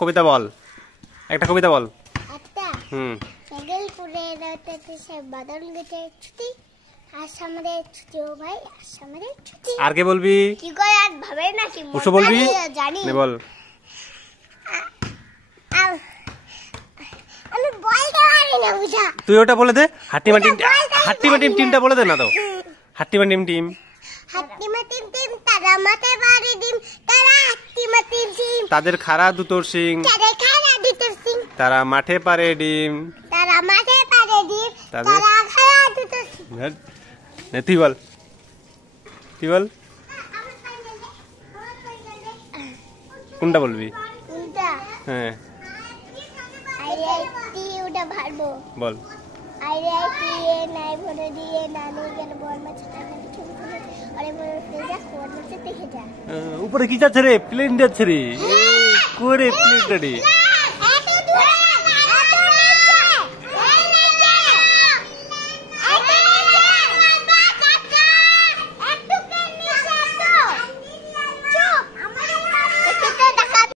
কবিতা বল, একটা কবিতা বল। আর কে বলবি? উৎস বলবি? বল। তুই ওটা বলে দে, হাট্টিমা টিম টিমটা বলে দে না তো। হাট্টিমা টিম তাদের খাড়া দুটোর সিং, তারা মাঠে পারে ডিম। তুই বল, তুই বল কোনটা বলবি? হ্যাঁ বল। উপরে কি যাচ্ছে রে? প্লেন যাচ্ছে রে, করে প্লেনটা রে।